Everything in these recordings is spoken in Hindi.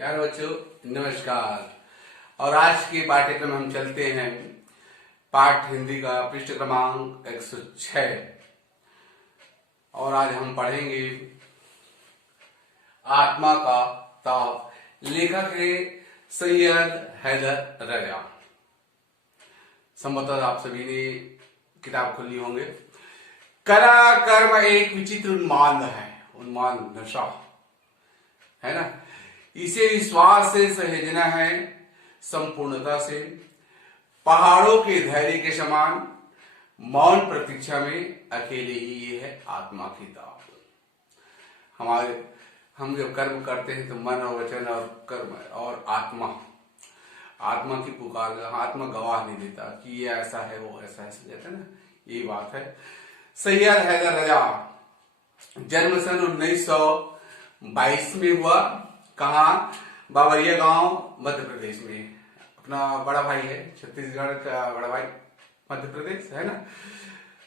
प्यारे बच्चों, नमस्कार। और आज के पाठ्यक्रम हम चलते हैं पाठ हिंदी का पृष्ठ क्रमांक 106। और आज हम पढ़ेंगे आत्मा का ताप। लेखक है सैयद हैदर रजा। संभवतः आप सभी ने किताब खोली होंगे। कला कर्म एक विचित्र उन्माद है, उन्माद नशा है ना। इसे विश्वास से सहेजना है, संपूर्णता से, पहाड़ों के धैर्य के समान मौन प्रतीक्षा में अकेले ही ये है आत्मा की ताप। हम जब कर्म करते हैं तो मन और वचन और कर्म और आत्मा की पुकार, आत्मा गवाह नहीं देता कि ये ऐसा है वो ऐसा है, कहते हैं ना, ये बात है। सैयद हैदर रजा जन्म सन 1922 में हुआ। कहा? बावरिया गांव, मध्य प्रदेश में। अपना बड़ा भाई है, छत्तीसगढ़ का बड़ा भाई, मध्य प्रदेश है ना।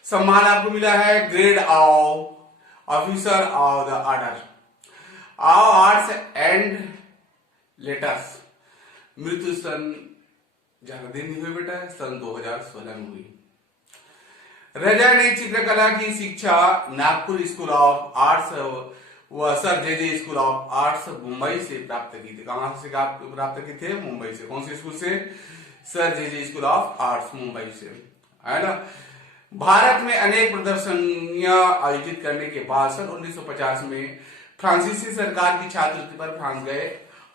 सम्मान आपको मिला है grade of officer of the order of arts and letters. मृत्यु सन ज्यादा दिन नहीं हुई बेटा, सन 2016 में हुई। रजा ने चित्रकला की शिक्षा नागपुर स्कूल ऑफ आर्ट्स व sir J school of arts Mumbai से प्राप्त की थी। कहां से प्राप्त की थे? मुंबई से। कौन से स्कूल से? Sir J school of arts Mumbai से, है ना। भारत में अनेक प्रदर्शनियां आयोजित करने के बाद सन 1950 में फ्रांसीसी सरकार की छात्रवृत्ति पर फ्रांस गए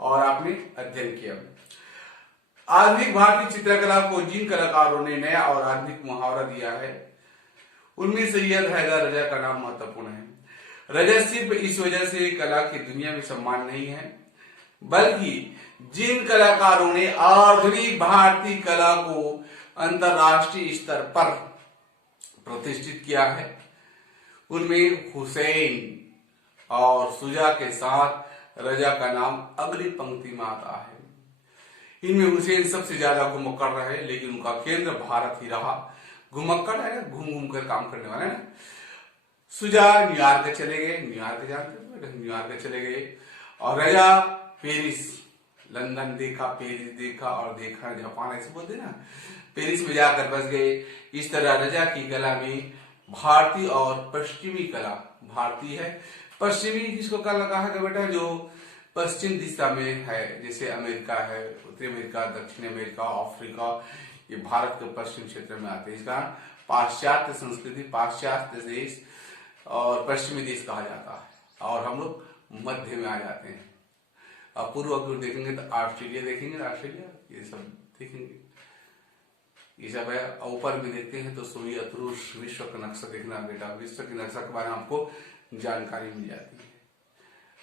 और आपने अध्ययन किया। आधुनिक भारतीय चित्रकला को जिन कलाकारों ने नया और आधुनिक मुहावरा दिया है, उनमें सैयद हैदर रजा का नाम महत्वपूर्ण है। रजा सिर्फ इस वजह से कला की दुनिया में सम्मान नहीं है, बल्कि जिन कलाकारों ने आधुनिक भारतीय कला को अंतरराष्ट्रीय स्तर पर प्रतिष्ठित किया है, उनमें हुसैन और सुजा के साथ रजा का नाम अगली पंक्ति में आता है। इनमें हुसैन सबसे ज्यादा घुमक्कड़ रहे, लेकिन उनका केंद्र भारत ही रहा। घुमक्कड़ है, घूम घूम कर काम करने वाले ना। सुजा न्यूयॉर्क चले गए, न्यूयॉर्क जानते हो, न्यूयॉर्क चले गए। और रजा पेरिस, लंदन देखा, पेरिस देखा और देखा जापान, ऐसे बोलते ना, पेरिस में जाकर बस गए। इस तरह रजा की कला में भारतीय और पश्चिमी कला, भारतीय है, पश्चिमी किसको कला कहा गया बेटा? जो पश्चिम दिशा में है, जैसे अमेरिका है, उत्तरी अमेरिका, दक्षिण अमेरिका, अफ्रीका, ये भारत के पश्चिम क्षेत्र में आते हैं। इसका पाश्चात्य संस्कृति, पाश्चात्य देश और पश्चिमी देश कहा जाता है। और हम लोग मध्य में आ जाते हैं। अब पूर्व की ओर देखेंगे तो ऑस्ट्रेलिया देखेंगे, ऑस्ट्रेलिया ये सब देखेंगे, ये सब है। ऊपर भी देखते हैं तो सोवियत रूस, विश्व का नक्शा देखना बेटा, विश्व के नक्शा के बारे में आपको जानकारी मिल जाती है।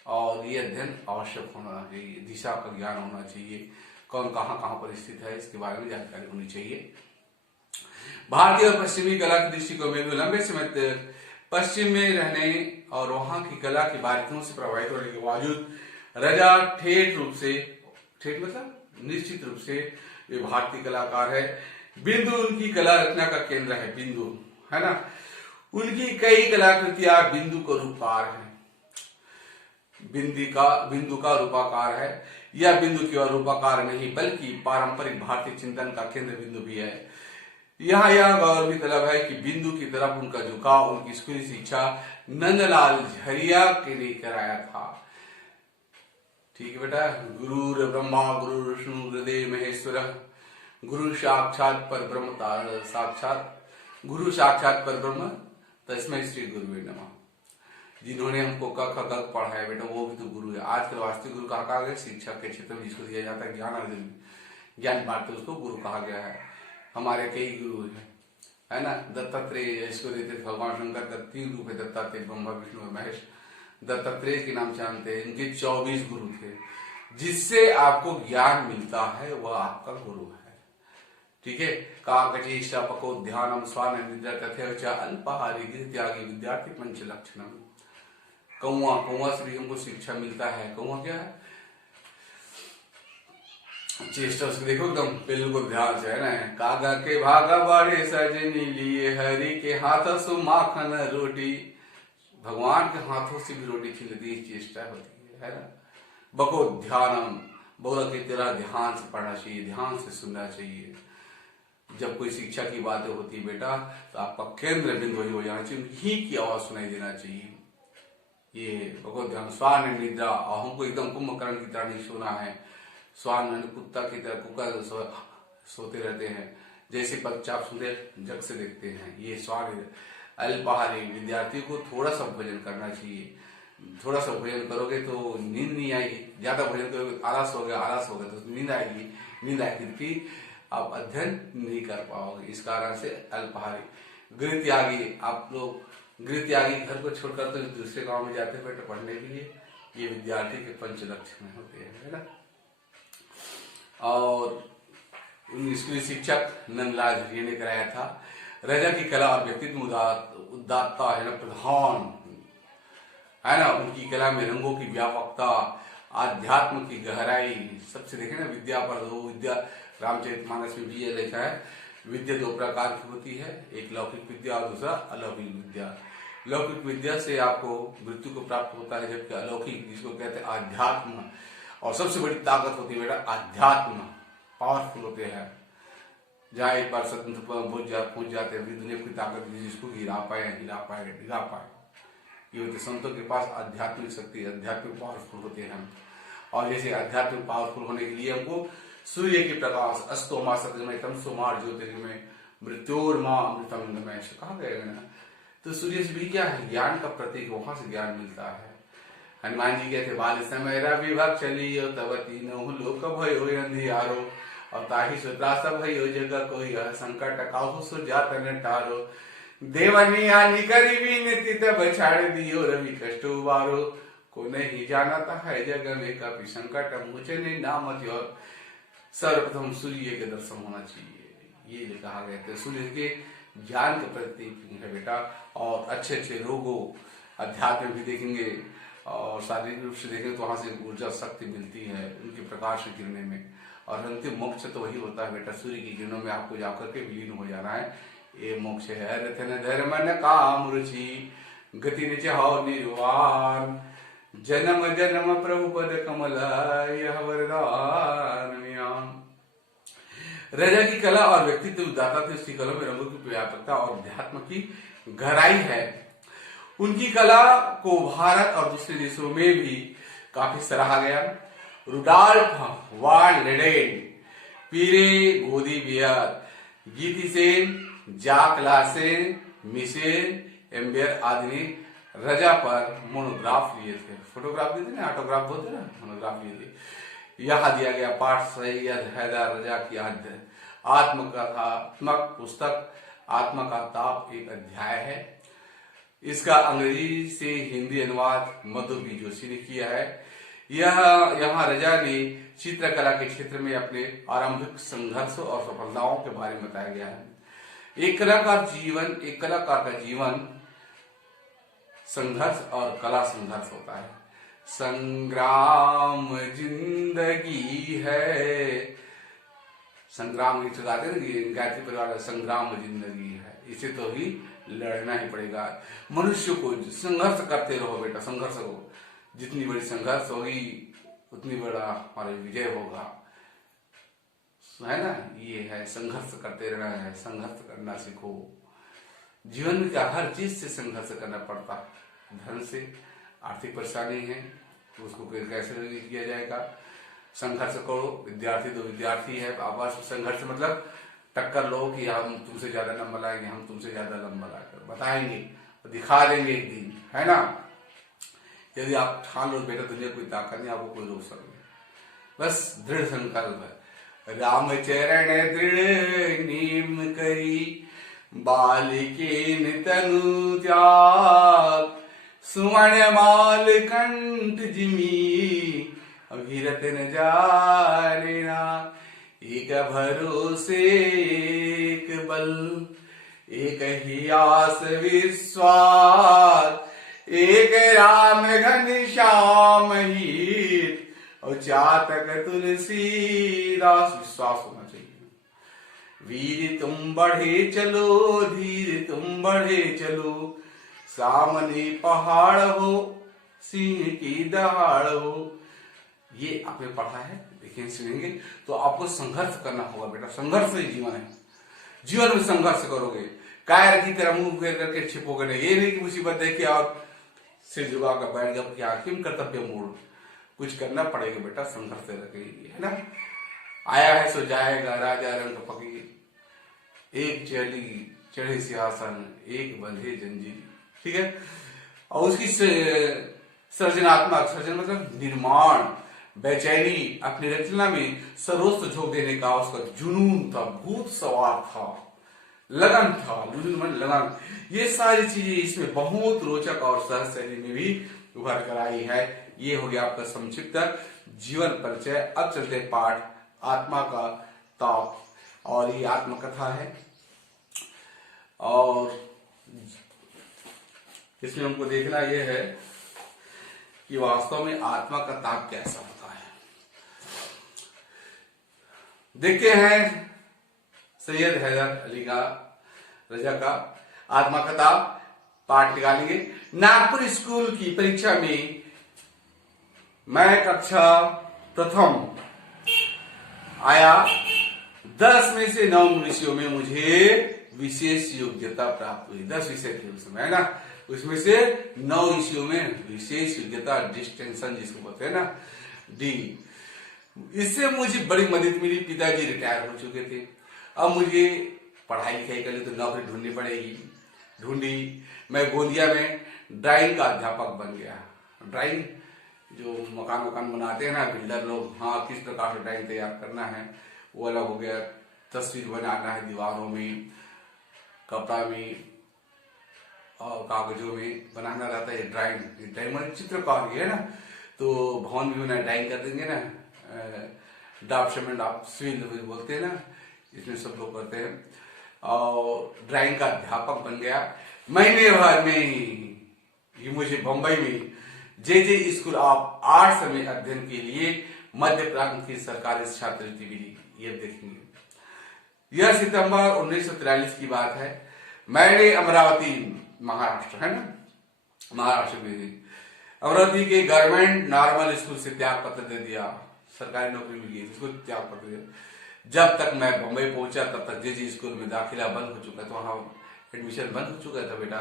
और ये अध्ययन आवश्यक होना चाहिए, दिशा का ज्ञान होना चाहिए, कौन कहाँ कहाँ पर स्थित है, इसके बारे में जानकारी होनी चाहिए। भारतीय और पश्चिमी कला की दृष्टिकोण में भी लंबे समय तक पश्चिम में रहने और वहां की कला की बारीकियों से प्रभावित होने के बावजूद रजा ठेठ मतलब निश्चित रूप से वे भारतीय कलाकार है। बिंदु उनकी कला रचना का केंद्र है, बिंदु है ना। उनकी कई कलाकृतियां बिंदु का रूपकार है, बिंदु का रूपाकार है, या बिंदु केवल रूपाकार नहीं बल्कि पारंपरिक भारतीय चिंतन का केंद्र बिंदु भी है। यहाँ यह गौरव भी तलब है कि बिंदु की तरफ उनका झुकाव उनकी स्कूली शिक्षा नंदलाल झरिया के लिए कराया था। ठीक है बेटा। गुरु ब्रह्मा गुरु विष्णु गुरुदेव महेश्वर, गुरु साक्षात पर ब्रह्म, गुरु साक्षात पर ब्रह्म तस्मै श्री गुरुवे नमः। जिन्होंने हमको क ख ग पढ़ाया बेटा, वो भी तो गुरु है। आजकल वास्तविक गुरु कहा गया, शिक्षा के क्षेत्र में जिसको दिया जाता है ज्ञान बांटते, उसको गुरु कहा गया है। हमारे कई गुरु हैं, है ना। दत्तात्रेय इसको देते थे, भगवान शंकर का 3 रूप है, दत्तात्रेय, ब्रह्मा, विष्णु और महेश। दत्तात्रेय के नाम जानते हैं, इनके 24 गुरु थे। जिससे आपको ज्ञान मिलता है वह आपका गुरु है। ठीक है। काकचेष्टा पको ध्यानम स्वान निद्रा तथैव अल्पाहारी गिर त्यागी विद्यार्थी पंच लक्षणम। कौआ से भी हमको शिक्षा मिलता है। कौआ क्या है? चेष्टा उसको देखो एकदम बिल्कुल ध्यान से, है ना। कागा के भागा बाढ़े सजनी लिए, हरि के हाथों से माखन रोटी। भगवान के हाथों से भी रोटी खिलती है, चेष्टा होती है ना। बको ध्यानम, बोला की तरह ध्यान से पढ़ना चाहिए, ध्यान से सुनना चाहिए। जब कोई शिक्षा की बातें होती है बेटा तो आपका केंद्र बिंदु वही हो जाना चाहिए, उन्हीं की आवाज सुनाई देना चाहिए। ये भगवत ध्यान। स्वान निद्रा, और हमको एकदम कुंभकर्ण की तरह नहीं सोना है। स्वान कुत्ता की तरह कुकर सोते रहते हैं, जैसे बच्चा आप सुनते जग से देखते हैं, ये स्वान। अल्पाहारी, विद्यार्थी को थोड़ा सा भोजन करना चाहिए। थोड़ा सा भोजन करोगे तो नींद नहीं आएगी, ज्यादा भोजन करोगे आलस हो गया तो नींद आएगी, नींद आएगी फिर आप अध्ययन नहीं कर पाओगे। इस कारण से अल्पाहारी। गृह त्यागी, आप लोग गृह त्यागी घर को छोड़कर तो दूसरे गांव में जाते हैं बेटा पढ़ने के लिए, ये विद्यार्थी के पंच लक्षण होते हैं, है ना। और स्कूली शिक्षक नंदलाल जी ने कराया था। रजा की कला और व्यक्तित्व उदात्तता है ना प्रधान, है ना। उनकी कला में रंगों की व्यापकता, आध्यात्म की गहराई, सबसे देखे ना विद्या पर दो विद्या। रामचरितमानस में भी ये लिखा है, विद्या दो प्रकार की होती है, एक लौकिक विद्या और दूसरा अलौकिक विद्या। लौकिक विद्या से आपको मृत्यु को प्राप्त होता है, जबकि अलौकिक जिसको कहते हैं आध्यात्म, और सबसे बड़ी ताकत होती है बेटा आध्यात्म, पावरफुल होते हैं। जहाँ एक बार स्वतंत्र पहुंच जाते हैं, दुनिया की ताकत जिसको हिला पाए। ये होते संतों के पास आध्यात्मिक शक्ति, आध्यात्मिक पावरफुल होते हैं हम। और जैसे आध्यात्मिक पावरफुल होने के लिए हमको सूर्य के प्रकाश, अस्तोमा सत्यमय तमसोमा ज्योतिर्गमय मृत्योर्मा अमृतंगमय कहा गया ना। तो सूर्य से भी क्या है, ज्ञान का प्रतीक, वहां से ज्ञान मिलता है। हनुमान जी कहते बाल समय विभाग चलियो तब तीनों लोक भयो अंधियारो, और ताहि सुत्रास भयो जगह कोई संकट काहू सुजात न टारो। देवनी हानि करी विनती तब छाड़ दियो रवि कष्ट उबारो, को नहीं जानता है जग में कभी संकट मुझे नहीं नामत। और सर्वप्रथम सूर्य के दर्शन होना चाहिए, ये कहा गया था। सूर्य के ज्ञान के प्रतीक है बेटा। और अच्छे अच्छे रोगों अध्यात्म भी देखेंगे और शारीरिक रूप से देखेंगे तो वहां से ऊर्जा शक्ति मिलती है उनके प्रकाश की किरणें में। और अंतिम मोक्ष तो वही होता है बेटा, सूर्य की किरणों में आपको जाकर के विलीन हो जाना है, ये मोक्ष है। रथन धर्म न काम रुचि गति निच हो निर्वाण, जन्म जन्म प्रभु पद कमल यह वरदान। रजा की कला और व्यक्तित्व उदाता थे, उसकी कला में रंगों की व्यापकता और अध्यात्म की गहराई है। उनकी कला को भारत और दूसरे देशों में भी काफी सराहा गया। रुडॉल्फ वान लेडेन, पीरे गोदी बियर, गीतिसेन, जाक लासेन, मिशेल एम्बियर आदि ने रजा पर मोनोग्राफ लिए थे। फोटोग्राफ लिए थे ना, ऑटोग्राफ बोलते ना, मोनोग्राफ लिए थे। यहाँ दिया गया पाठ सैयद हैदर रजा की आत्मकथात्मक पुस्तक आत्मा का ताप एक अध्याय है। इसका अंग्रेजी से हिंदी अनुवाद मधु बी जोशी ने किया है। यहाँ रजा ने चित्रकला के क्षेत्र में अपने आरंभिक संघर्षों और सफलताओं के बारे में बताया गया है। एक कलाकार का जीवन संघर्ष और कला संघर्ष होता है। संग्राम जिंदगी है, संग्राम गाते हैं गायत्री परिवार, संग्राम जिंदगी है, इसे तो ही लड़ना ही पड़ेगा। मनुष्य को संघर्ष करते रहो बेटा, संघर्ष हो, जितनी बड़ी संघर्ष होगी उतनी बड़ा हमारा विजय होगा, है ना। ये है संघर्ष करते रहना है, संघर्ष करना सीखो। जीवन में क्या हर चीज से संघर्ष करना पड़ता है। धन से आर्थिक परेशानी है तो उसको कैसे किया जाएगा, संघर्ष करो। विद्यार्थी तो विद्यार्थी है, आपस संघर्ष मतलब टक्कर लो कि हम तुमसे ज्यादा नंबर लाएंगे, हम तुमसे ज्यादा नंबर लाकर बताएंगे, दिखा देंगे एक दिन, है ना। यदि आप ठान लो बेटा दुनिया कोई ताकत नहीं, आपको कोई रोक सकते, बस दृढ़ संकल्प है। राम चरण दृढ़ नीम करी, बालिकेन तनु त्याग, सुवर्ण माल कंठ जिमी, अभिरत न जारेना। एक भरोसे एक बल, एक ही आस विश्वास, एक राम घनश्याम हित, और चातक तुलसीदास। विश्वास होना चाहिए। वीर तुम बढ़े चलो, धीर तुम बढ़े चलो, सामने पहाड़ हो, सिंह की दहाड़ हो, ये आपने पढ़ा है, देखिए सुनेंगे तो आपको संघर्ष करना होगा बेटा। संघर्ष ही जीवन है, जीवन में संघर्ष करोगे। कायर की तरह मुंह फेर करके छिपोगे नहीं। ये नहीं कि मुसीबत देखे और सिर झुका कर बैठ गया कि आखिर कर्तव्य मोड़। कुछ करना पड़ेगा बेटा, संघर्ष रखेगी, है ना। आया है सो जाएगा, राजा रंग फकीर, एक चढ़े सिंहासन, एक बंधे जंजीर, ठीक है। और उसकी सृजनात्मक, सृजन मतलब निर्माण, बेचैनी, अपनी रचना में सर्वस्व झोंक देने का उसका जुनून था, भूत सवार था, लगन था, लगन। ये सारी चीजें इसमें बहुत रोचक और सहज शैली में भी उभर कर आई है। ये हो गया आपका संक्षिप्त जीवन परिचय। अब चलते पाठ आत्मा का ताप, और ये आत्मकथा है और इसमें हमको देखना यह है कि वास्तव में आत्मा का ताप कैसा होता है। देखते हैं सैयद हैदर अली का रजा का आत्मा का ताप पाठ निकालेंगे। नागपुर स्कूल की परीक्षा में मैं कक्षा प्रथम आया। 10 में से 9 विषयों में मुझे विशेष योग्यता प्राप्त हुई। 10 विषय थे उस समय, है ना। उसमें से 9 विषयों में विशेष योग्यता, डिस्टिंक्शन जिसको बोलते हैं ना, डी। इससे मुझे बड़ी मदद मिली। पिताजी रिटायर हो चुके थे। अब मुझे पढ़ाई लिखाई के लिए तो नौकरी ढूंढनी पड़ेगी। ढूंढी। मैं गोंदिया में ड्राइंग का अध्यापक बन गया। ड्राइंग जो मकान बनाते हैं ना बिल्डर लोग, हाँ, किस प्रकार से ड्राइंग तैयार करना है वो अलग हो गया। तस्वीर बनाना है दीवारों में, कपड़ा में और कागजों में बनाना रहता है ड्राइंग। ड्राइंग मतलब चित्रकारी है ना। तो भवन में बना ड्राइंग कर देंगे ना, ड्राफ्टमैन ऑफ सिविल बोलते हैं ना, इसमें सब लोग करते हैं। और ड्राइंग का अध्यापक बन गया। महीने भर में ही मुझे बंबई में जे स्कूल ऑफ आर्ट्स में अध्ययन के लिए मध्य प्रांत की सरकारी छात्रवृत्ति मिली। ये देखेंगे। यह सितंबर 1943 की बात है। मैंने अमरावती, महाराष्ट्र है ना, महाराष्ट्र में अमरावती के गवर्नमेंट नॉर्मल स्कूल से त्याग पत्र दे दिया। सरकारी नौकरी मिल गई, उसको त्याग पत्र दिया। जब तक मैं बंबई पहुंचा तब तक जे स्कूल में दाखिला बंद हो चुका था, वहां एडमिशन बंद हो चुका था बेटा।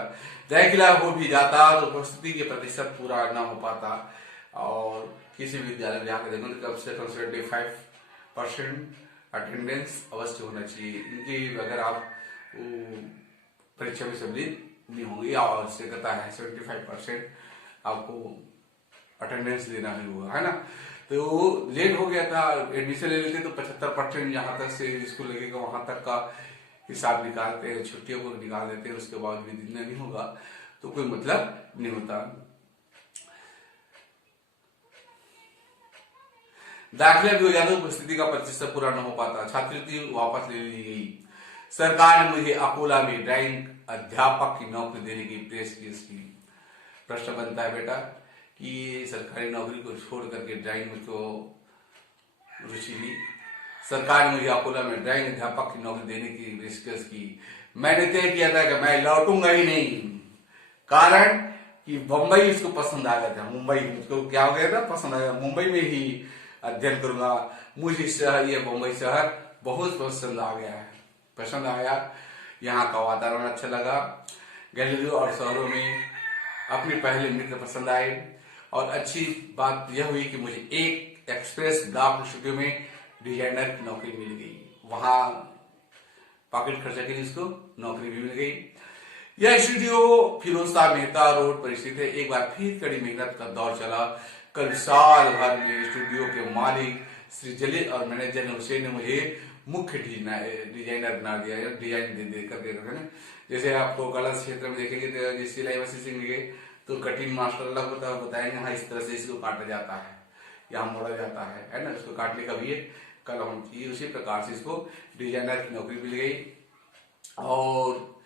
दाखिला हो भी जाता तो उपस्थिति के प्रतिशत पूरा ना हो पाता। और किसी विद्यालय में जाकर देखो कम से कम 75% अटेंडेंस अवश्य होना चाहिए। इनकी अगर आप परीक्षा में सम्मिलित नहीं होंगे, आवश्यकता है 75% आपको अटेंडेंस देना ही होगा, है ना। तो लेट हो गया था। एडमिशन ले लेते तो 75% जहां तक से स्कूल लगेगा वहां तक का हिसाब निकालते हैं, छुट्टियों को निकाल देते हैं। उसके बाद भी देना नहीं होगा तो कोई मतलब नहीं होता। दाखिला भी हो जाता, उपस्थिति का प्रतिशत पूरा न हो पाता, छात्रवृत्ति वापस ले ली गई। सरकार ने मुझे अकोला में ड्राइंग अध्यापक की नौकरी देने की पेशकश की। प्रश्न बनता है बेटा कि सरकारी नौकरी को छोड़ करके ड्राइंग में तो रुचि ली। सरकार ने मुझे अकोला में ड्राइंग अध्यापक की नौकरी देने की पेशकश की। मैंने तय किया था कि मैं लौटूंगा ही नहीं, कारण कि बंबई उसको पसंद आ गया था। मुंबई उसको क्या हो गया था, पसंद आ गया। मुंबई में ही अध्ययन करूंगा। मुझे शहर, ये बंबई शहर बहुत पसंद आ गया है, पसंद आया। यहाँ का वातावरण अच्छा लगा। गैलरियों और शहरों में अपने पहले मित्र पसंद आए। और अच्छी बात यह हुई कि मुझे एक एक्सप्रेस ब्लॉक स्टूडियो में डिजाइनर की नौकरी मिल गई। वहां पॉकेट खर्चा के लिए उसको नौकरी भी मिल गई। यह स्टूडियो फिरोज शाह मेहता रोड पर स्थित है। एक बार फिर कड़ी मेहनत का दौर चला। कल साल भर में स्टूडियो के मालिक श्री जलील और मैनेजर हुसैन ने मुझे मुख्य डिजाइनर बना दिया, डिजाइन दे करके ना। जैसे आपको कला क्षेत्र में देखेंगे तो सिलाई मशीन सीखेंगे तो कटिंग मास्टर अलग होता है, बताएंगे हाँ इस तरह से इसको काटा जाता है, यहाँ मोड़ा जाता है ना। इसको काटने का भी एक कला होती है। उसी प्रकार से इसको डिजाइनर की नौकरी मिल गई। और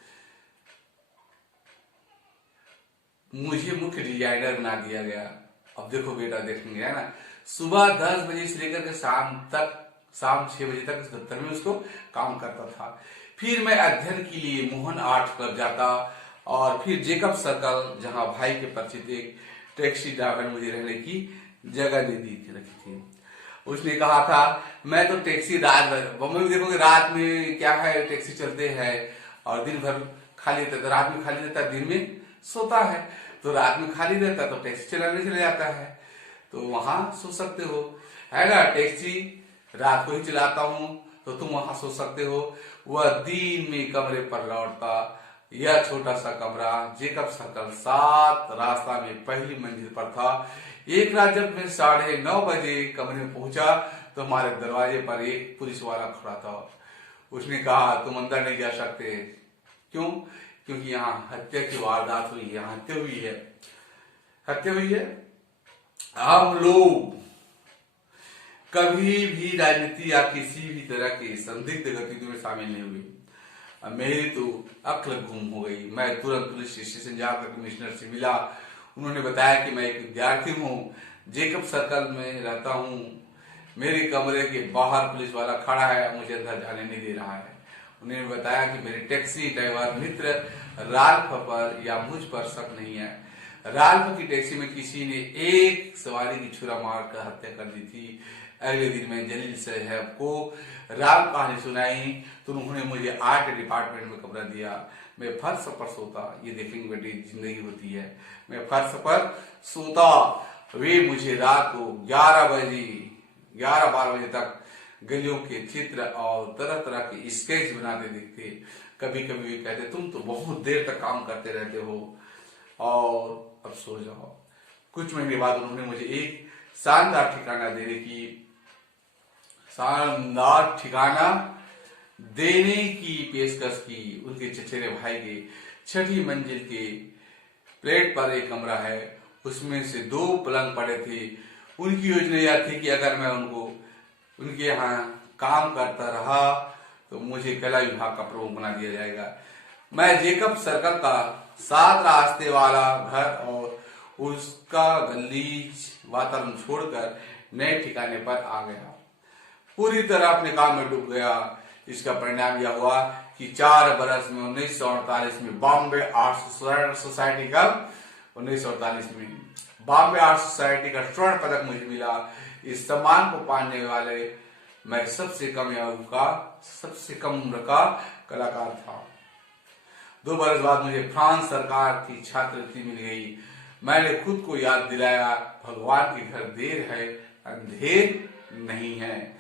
मुझे मुख्य डिजाइनर बना दिया गया। अब देखो बेटा, देखेंगे है ना, सुबह 10 बजे से लेकर के शाम 6 बजे तक इस दफ्तर में उसको काम करता था। फिर मैं अध्ययन के लिए मोहन आर्ट क्लब जाता और फिर जेकब सर्कल, जहां भाई के परिचित एक टैक्सी ड्राइवर मुझे रहने की जगह दे दी थी, रखी थी। उसने कहा था मैं तो टैक्सी रात भर, बम्बई में देखोगे रात में क्या है, टैक्सी चलते हैं और दिन भर खाली रहता है, रात में खाली रहता है, दिन में सोता है, तो रात में खाली रहता है तो टैक्सी चलाने चले जाता है, तो वहां सो सकते हो, है ना। टैक्सी रात को ही चलाता हूं तो तुम वहां सो सकते हो। वह दिन में कमरे पर लौटता। यह छोटा सा कमरा जेकब सर्कल 7 रास्ता में पहली मंजिल पर था। एक रात जब मैं 9:30 बजे कमरे में पहुंचा तो हमारे दरवाजे पर एक पुलिस वाला खड़ा था। उसने कहा तुम अंदर नहीं जा सकते। क्यों? क्योंकि यहाँ हत्या की वारदात हुई है, यहाँ हत्या हुई है, हत्या हुई है। हम लोग कभी भी राजनीति या किसी भी तरह की संदिग्ध गतिविधियों में शामिल नहीं हुए। मेरी तो अक्ल गुम हो गई। मैं तुरंत पुलिस स्टेशन जाकर कमिश्नर से मिला। उन्होंने बताया कि मैं एक विद्यार्थी हूँ, जेकब सर्कल में रहता हूँ। मेरे कमरे के बाहर पुलिस वाला खड़ा है, मुझे अंदर जाने नहीं दे रहा है। उन्होंने बताया कि मेरे टैक्सी ड्राइवर मित्र राल्फ पर या मुझ पर शक नहीं है। राल्फ की टैक्सी में किसी ने एक सवारी की छुरा मारकर हत्या कर दी थी। अगले दिन मैं जलील साहब को राल्फ कहानी सुनाई तो उन्होंने मुझे आर्ट डिपार्टमेंट में कमरा दिया। मैं फर्श पर सोता, ये देखेंगे बेटी जिंदगी होती है, मैं फर्श पर सोता। वे मुझे रात को 11-12 बजे तक गलियों के चित्र और तरह तरह के स्केच बनाते दिखते। कभी कभी वे कहते तुम तो बहुत देर तक काम करते रहते हो और अब सो जाओ। कुछ महीने बाद उन्होंने मुझे एक शानदार ठिकाना देने की पेशकश की। उनके चचेरे भाई के 6ठी मंजिल के प्लेट पर एक कमरा है, उसमें से 2 पलंग पड़े थे। उनकी योजना यह थी कि अगर मैं उनके यहाँ काम करता रहा तो मुझे कला विभाग का प्रमुख बना दिया जाएगा। मैं जेकब सर्कल का 7 रास्ते वाला घर और उसका गलीच वातावरण छोड़कर नए ठिकाने पर आ गया। पूरी तरह अपने काम में डूब गया। इसका परिणाम यह हुआ कि 4 बरस में 1948 में बॉम्बे आर्ट सोसाइटी का 1948 में बॉम्बे आर्ट सोसाइटी का स्वर्ण पदक मुझे मिला। इस सम्मान को पाने वाले मैं सबसे कम उम्र का कलाकार था। 2 बरस बाद मुझे फ्रांस सरकार की छात्रवृत्ति मिल गई। मैंने खुद को याद दिलाया भगवान के घर देर है अंधेर नहीं है।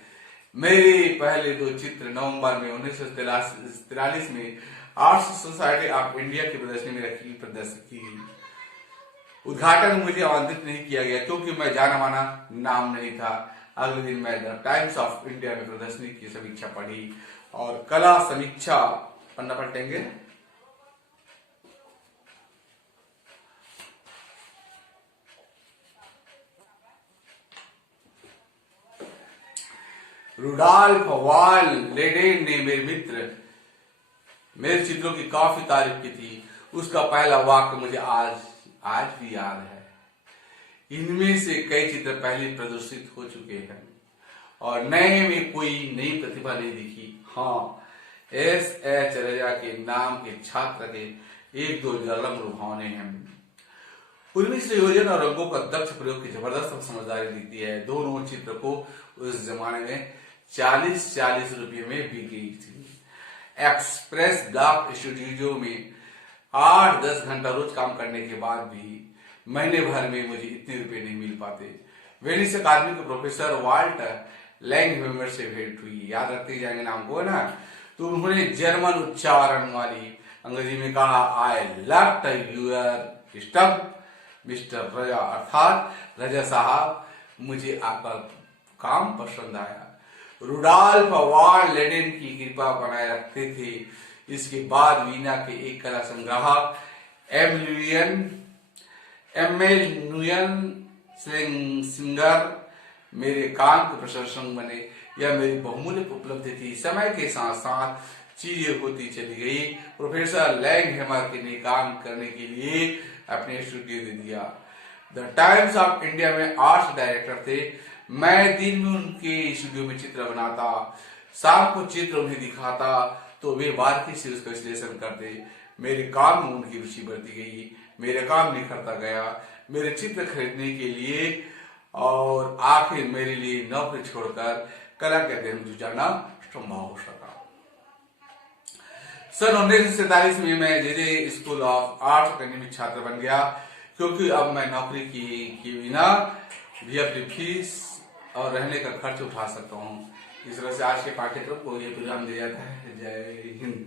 मेरे पहले 2 चित्र नवंबर में 1943 में आर्ट सोसाइटी ऑफ इंडिया की प्रदर्शनी में प्रदर्शित की गई। उद्घाटन मुझे आमंत्रित नहीं किया गया क्योंकि मैं जाना माना नाम नहीं था। अगले दिन मैं द टाइम्स ऑफ इंडिया में प्रदर्शनी की समीक्षा पढ़ी और कला समीक्षा पन्ना पलटेंगे। रुडॉल्फ वाल लेडेन ने मेरे चित्रों की काफी तारीफ की थी। उसका पहला वाक्य मुझे आज भी याद है। इनमें से कई चित्र पहले प्रदर्शित हो चुके हैं और नए में कोई नई प्रतिभा नहीं दिखी। हाँ, S.H. रजा के नाम के छात्र के 1-2 रंग लुभावने हैं। पूर्वी संयोजन और रंगों का दक्ष प्रयोग की जबरदस्त समझदारी दिखती है। दोनों चित्र को उस जमाने में 40 रुपये में बिक गई थी। एक्सप्रेस ब्लॉक स्टूडियो में 8-10 घंटा रोज काम करने के बाद भी महीने भर में मुझे इतने रुपए नहीं मिल पाते। वेनिस अकादमी के प्रोफेसर वाल्टर लैंगहैमर से भेंट हुई, याद रखते जाएंगे नाम को ना। तो उन्होंने जर्मन उच्चारण वाली अंग्रेजी में कहा I love your stuff mister Raza, अर्थात रजा साहब मुझे आपका काम पसंद आया। रुडॉल्फ वाल लेडेन की कृपा बनाए रखते थे। इसके बाद वीना के एक कला संग्राहक एमेनुएल सिंगर मेरे काम के प्रशंसक बने। यह मेरी बहुमूल्य उपलब्धि थी। समय के साथ साथ चीजें होती चली गई। प्रोफेसर लैंगहैमर ने काम करने के लिए अपने स्टूडियो दे दिया। द टाइम्स ऑफ इंडिया में आर्ट्स डायरेक्टर थे। मैं दिन में उनके स्टूडियो में चित्र बनाता, शाम को चित्र उन्हें दिखाता तो वे बारीकी से उसका विश्लेषण करते। मेरे काम में उनकी रुचि बढ़ती गई, मेरा काम निखरता गया। मेरे चित्र खरीदने के लिए और आखिर मेरे लिए नौकरी छोड़कर कला के अध्ययन में जाना संभव हो सका। सन 1947 में मैं जे स्कूल ऑफ आर्ट्स अकेडमी छात्र बन गया, क्योंकि अब मैं नौकरी के बिना भी अपनी फीस और रहने का खर्च उठा सकता हूँ। इस तरह से आज के पाठ्यक्रम को ये विराम दिया जाता है। जय हिंद।